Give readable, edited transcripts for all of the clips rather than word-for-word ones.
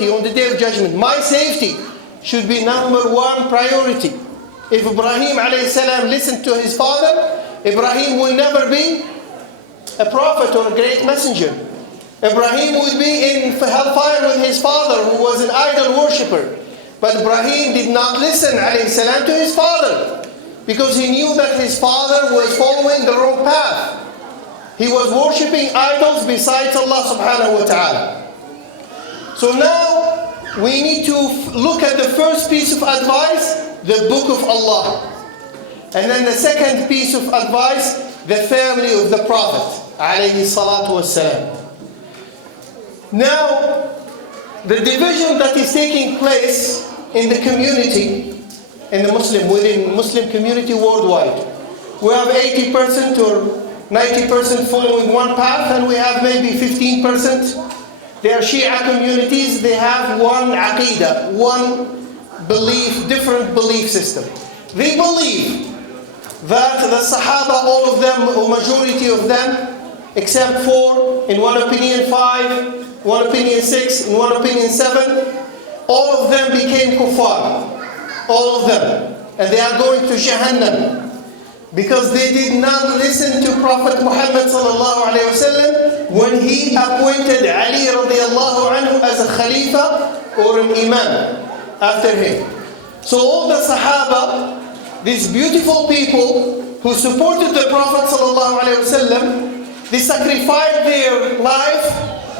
priority on the Day of Judgment. My safety should be number one priority. If Ibrahim alayhi salam listened to his father, Ibrahim will never be a prophet or a great messenger. Ibrahim would be in hellfire with his father, who was an idol worshipper. But Ibrahim did not listen alayhi salam to his father, because he knew that his father was following the wrong path. He was worshipping idols besides Allah subhanahu wa ta'ala. So now we need to look at the first piece of advice, the book of Allah. And then the second piece of advice, the family of the Prophet alayhi salatu wassalam. Now, the division that is taking place in the community, within Muslim community worldwide, we have 80% or 90% following one path, and we have maybe 15%. They are Shia communities. They have one aqidah, one belief, different belief system. They believe that the Sahaba, all of them, or majority of them, except 4, in one opinion 5, one opinion 6, in one opinion 7, all of them became kuffar. All of them. And they are going to Jahannam, because they did not listen to Prophet Muhammad sallallahu alayhi wasallam when he appointed Ali radiallahu anhu as a Khalifa or an Imam after him. So all the Sahaba, these beautiful people who supported the Prophet sallallahu alayhi wasallam, they sacrificed their life,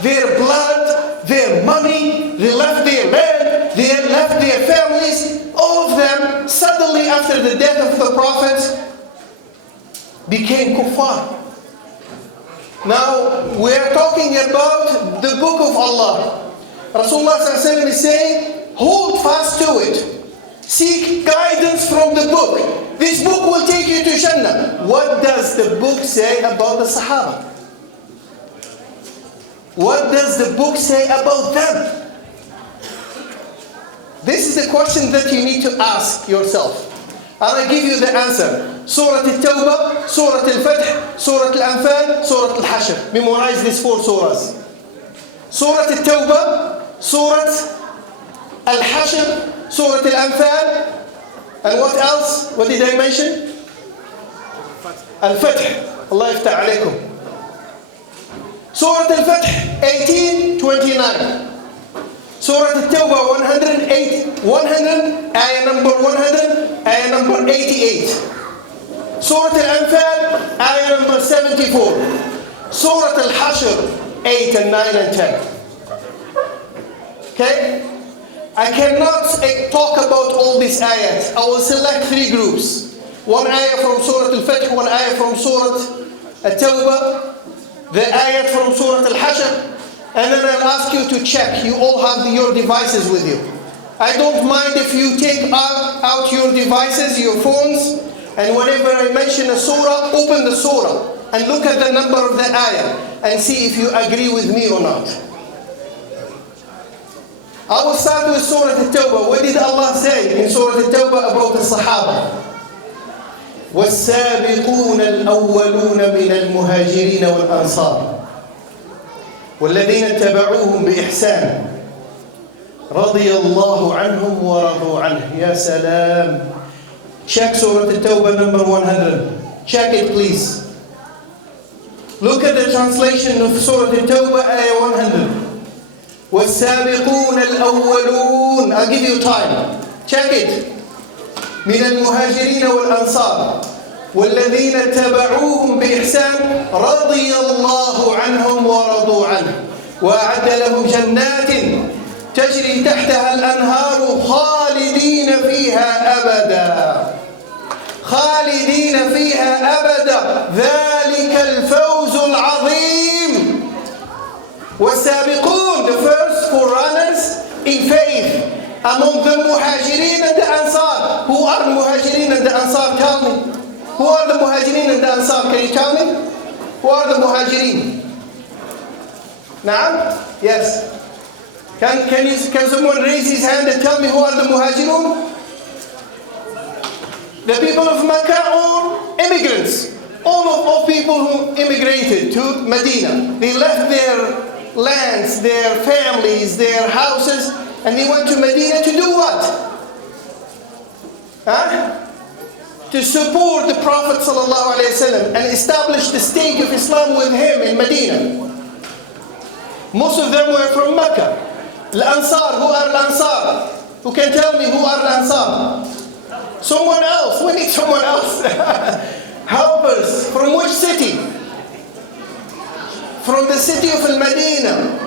their blood, their money, they left their land, they left their families. All of them, suddenly after the death of the Prophet, became kuffar. Now, we are talking about the book of Allah. Rasulullah ﷺ is saying, hold fast to it. Seek guidance from the book. This book will take you to Jannah. What does the book say about the Sahaba? What does the book say about them? This is the question that you need to ask yourself. And I give you the answer. Surah Al-Tawbah, Surah Al-Fath, Surah Al-Anfal, Surah Al-Hashr. Memorize these 4 surahs. Surah Al-Tawbah, Surah Al-Hashr, Surah Al-Anfal, and what else? What did I mention? Al-Fath. Allah yaftah alaykum. Surah Al-Fath, 18:29. Surah Al-Tawbah, 100, ayah number 100, ayah number 88. Surah Al-Anfal, ayah number 74. Surah Al-Hashr, 8 and 9 and 10. Okay? I cannot talk about all these ayahs. I will select 3 groups. One ayah from Surah Al-Fath, one ayah from Surah Al-Tawbah, the ayah from Surah Al-Hashr, and then I'll ask you to check. You all have your devices with you. I don't mind if you take out your devices, your phones, and whenever I mention a surah, open the surah and look at the number of the ayah and see if you agree with me or not. I will start with Surah Al-Tawbah. What did Allah say in Surah Al-Tawbah about the Sahaba? وَالسَّابِقُونَ الْأَوَّلُونَ مِنَ الْمُهَاجِرِينَ وَالْأَنصَارِ والذين اتبعوهم بإحسان رضي الله عنهم ورضوا عنه. يا سلام. Check Surah Al-Tawbah number 100. Check it please. Look at the translation of Surah Al-Tawbah ayah 100. والسابقون الأولون. I'll give you time. Check it. من المهاجرين والأنصار والذين اتبعوهم بإحسان رضي الله عنهم ورضوا عنه وأعد لهم جنات تجري تحتها الأنهار خالدين فيها أبدا. خالدين فيها أبدا. ذلك الفوز العظيم. والسابقون, the first forerunners in faith among the Muhajirin and the Ansar. Who are the Muhajirin and the Ansar? Tell me. Who are the Muhajirin and the Ansar? Can you tell me? Who are the Muhajirin? Naam? Yes. Can someone raise his hand and tell me who are the Muhajirun? The people of Mecca or immigrants? All of people who immigrated to Medina. They left their lands, their families, their houses, and they went to Medina to do what? To support the Prophet ﷺ and establish the state of Islam with him in Medina. Most of them were from Mecca. Al-Ansar, who are Al-Ansar? Who can tell me who are Al-Ansar? Someone else. We need someone else. Helpers. From which city? From the city of Al-Madinah.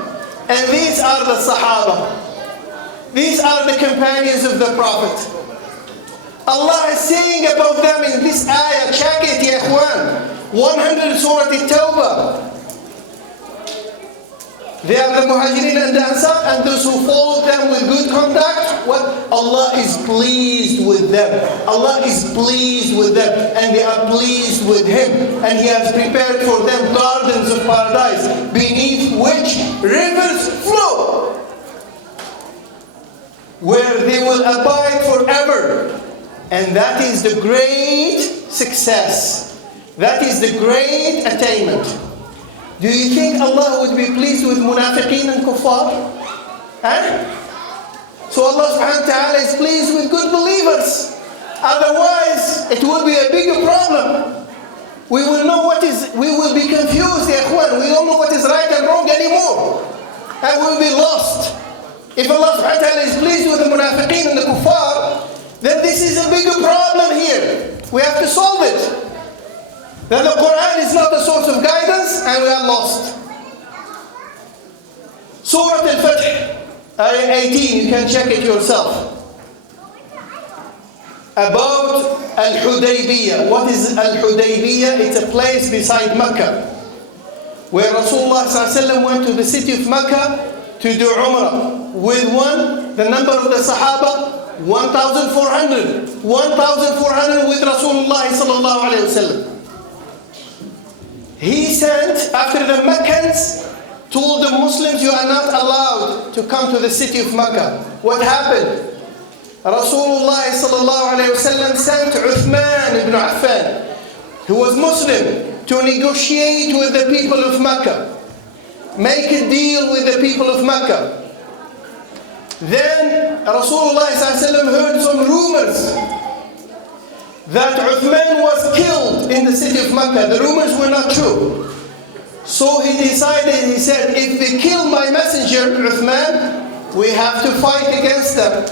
And these are the Sahaba. These are the companions of the Prophet. Allah is saying about them in this ayah, check it, ya ikhwan, 100 Surah At-Tawbah. They are the Muhajirin and the Ansar, and those who follow them with good conduct. What? Allah is pleased with them. Allah is pleased with them, and they are pleased with Him. And He has prepared for them gardens of paradise, beneath which rivers flow, where they will abide forever. And that is the great success. That is the great attainment. Do you think Allah would be pleased with munafiqeen and kuffar? So Allah subhanahu wa ta'ala is pleased with good believers. Otherwise, it will be a bigger problem. We will be confused, ya ikhwan. We don't know what is right and wrong anymore. And we will be lost. If Allah subhanahu wa ta'ala is pleased with the munafiqeen and the kuffar, then this is a bigger problem here. We have to solve it. That the Quran is not a source of guidance and we are lost. Surah Al-Fath, ayah 18, you can check it yourself. About Al-Hudaybiyah. What is Al-Hudaybiyah? It's a place beside Mecca, where Rasulullah ﷺ went to the city of Mecca to do Umrah. With the number of the Sahaba, 1,400. 1,400 with Rasulullah sallallahu alayhi wasallam. He sent, after the Meccans told the Muslims, you are not allowed to come to the city of Mecca. What happened? Rasulullah sallallahu alayhi wasallam sent Uthman ibn Affan, who was Muslim, to negotiate with the people of Mecca. Make a deal with the people of Mecca. Then Rasulullah ﷺ heard some rumors that Uthman was killed in the city of Mecca. The rumors were not true. So he decided, he said, if they kill my messenger, Uthman, we have to fight against them.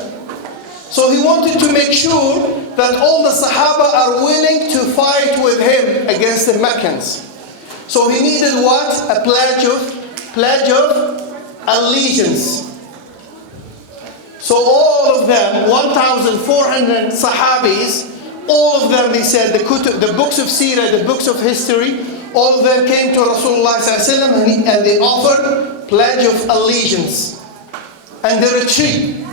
So he wanted to make sure that all the Sahaba are willing to fight with him against the Meccans. So he needed what? A pledge of allegiance. So all of them, 1,400 Sahabis, all of them, they said, the books of Seerah, the books of history, all of them came to Rasulullah ﷺ and they offered pledge of allegiance. And there a tree.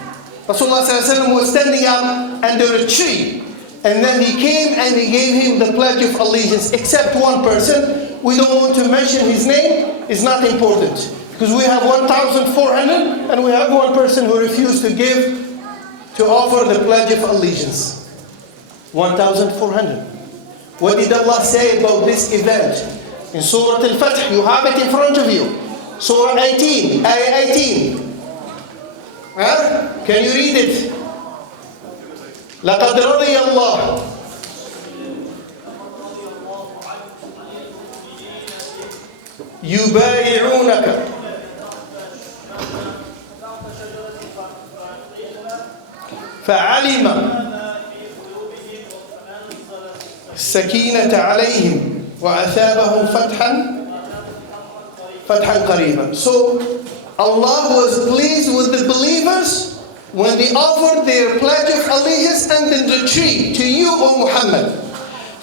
Rasulullah ﷺ was standing up under a tree. And then he came and he gave him the pledge of allegiance, except one person. We don't want to mention his name, it's not important. Because we have 1,400 and we have one person who refused to offer the pledge of allegiance. 1,400. What did Allah say about this event? In Surah Al-Fath, you have it in front of you. Surah 18, Ayah 18. Can you read it? لَقَدْ رَضِيَ اللَّهُ يُبَايِعُونَكَ فعلم السكينة عليهم وأثابهم فتحا قريبا. So Allah was pleased with the believers when they offered their pledge of allegiance under the tree to you, O Muhammad.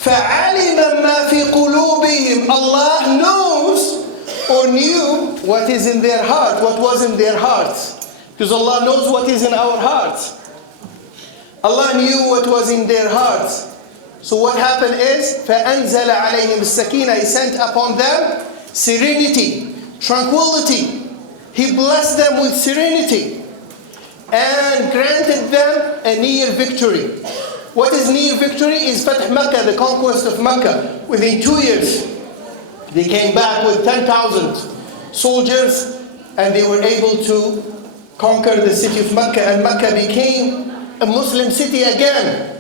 فعلم ما في قلوبهم. Allah knows or knew what is in their heart, what was in their hearts. Because Allah knows what is in our hearts. Allah knew what was in their hearts. So what happened is, فَأَنزَلَ عَلَيْهِمْ السَّكِينَةَ. He sent upon them serenity, tranquility. He blessed them with serenity and granted them a near victory. What is near victory? Is Fath Makkah, the conquest of Makkah. Within 2 years, they came back with 10,000 soldiers and they were able to conquer the city of Mecca, and Mecca became a Muslim city again.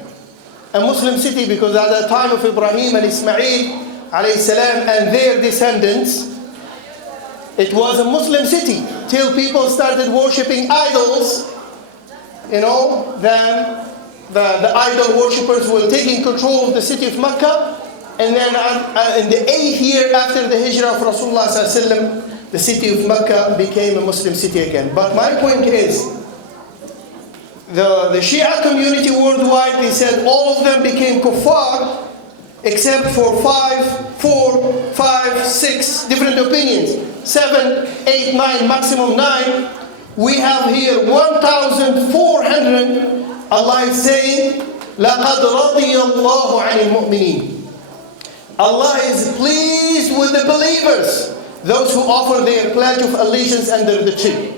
A Muslim city, because at the time of Ibrahim and Ismail alayhi salam and their descendants, it was a Muslim city till people started worshipping idols. Then the idol worshippers were taking control of the city of Mecca, and then in the 8th year after the hijrah of Rasulullah sallallahu alaihi wasallam, the city of Mecca became a Muslim city again. But my point is, the Shia community worldwide, they said all of them became kuffar except for 4, 5, 6 different opinions. 7, 8, 9, maximum 9. We have here 1,400. Allah is saying, لَقَدْ رَضِيَ اللَّهُ عَنِ الْمُؤْمِنِينَ. Allah is pleased with the believers, those who offer their pledge of allegiance under the tree.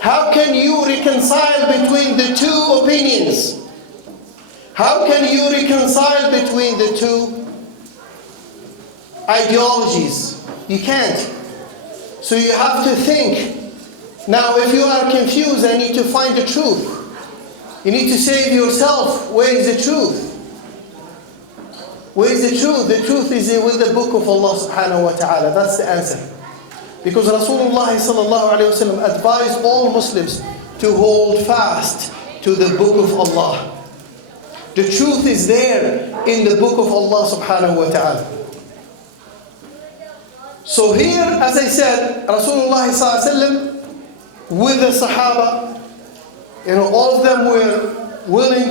How can you reconcile between the two opinions? How can you reconcile between the two ideologies? You can't. So you have to think. Now, if you are confused, I need to find the truth. You need to save yourself. Where is the truth? Where is the truth? The truth is with the book of Allah subhanahu wa ta'ala. That's the answer. Because Rasulullah sallallahu alayhi wa sallam advised all Muslims to hold fast to the book of Allah. The truth is there in the book of Allah subhanahu wa ta'ala. So here, as I said, Rasulullah sallallahu alayhi wa sallam with the Sahaba, all of them were willing